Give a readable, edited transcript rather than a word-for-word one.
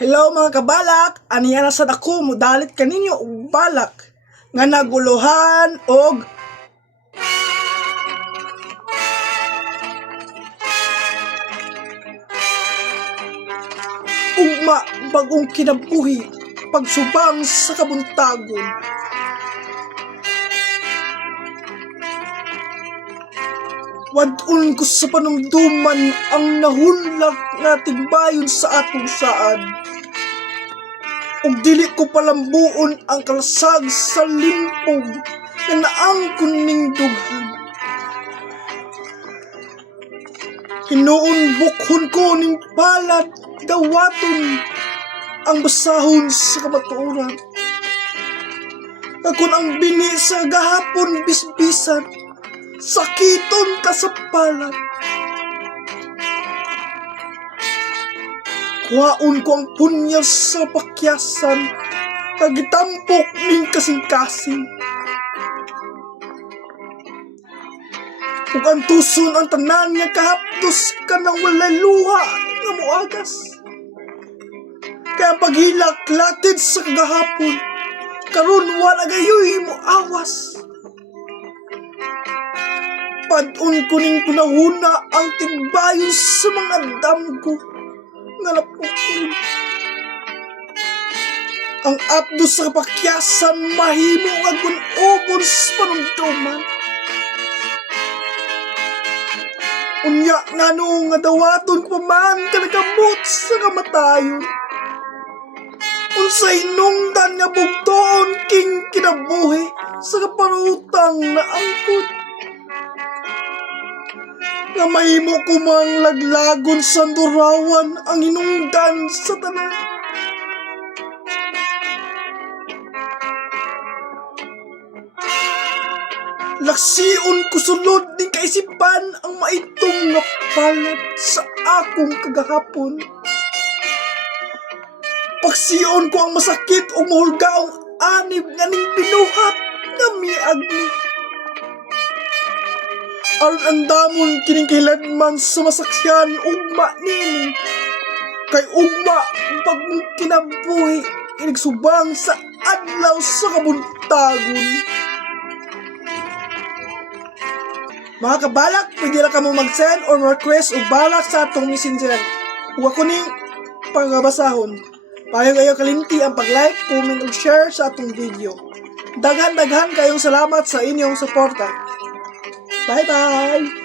Hello mga kabalak, aniya na sad ako modalit kaninyo og balak nga naguluhan og ugma bagong kinabuhi pagsubang sa kabuntagon. Wadun ko sa panumduman ang nahunlak nga tigbayon sa atong saan. Ug dili ko palambuon ang kalasag sa limpog na naangkon ning dughan. Hinuon bukhon ko ning palad dawaton ang basahon sa kamatuoran. Kakun ang bini sa gahapon bisbisan, sakiton ka sa palad. Kuhaon ko ang punyas sa pakyasan, kagitampok ning kasing-kasing. Ug ang tuson ang tanan nga kahapdos ka nang walay luha nga moagas. Kaya paghilak latid sa kagahapon, karon wala gayoy mo awas. Padun ko ning punahuna ang tigbayon sa mga damgo nga napukul. Ang apdo sa kapakyasan mahimo nga gun-ubon sa panumduman. Unya nga nga dawaton ko man ka nagamot sa kamatayon. Unsay nungdan nga bugtoon king kinabuhi sa kaparutang na angkot. Nga mahimo ko mang laglagon sa durawan ang hinungdan sa tanan. Laksiun ko sulod din kaisipan ang maitong nga palad sa akong kagahapon. Pagsiyon ko ang masakit o mahulgaong anib nga ning binuhat nga miagni. Aron ang damon kining kahiladman sa masaksyan ugma nini. Kay ugma bagong kinabuhi inigsubang sa adlaw sa kabuntagon. Mga kabalak, pwede na ka mo mag-send or request o balak sa atong messenger. Huwag ako ning pangabasahon. Payo kayo kalimti ang pag-like, comment o share sa atong video. Daghan-daghan kayong salamat sa inyong suporta. Bye-bye!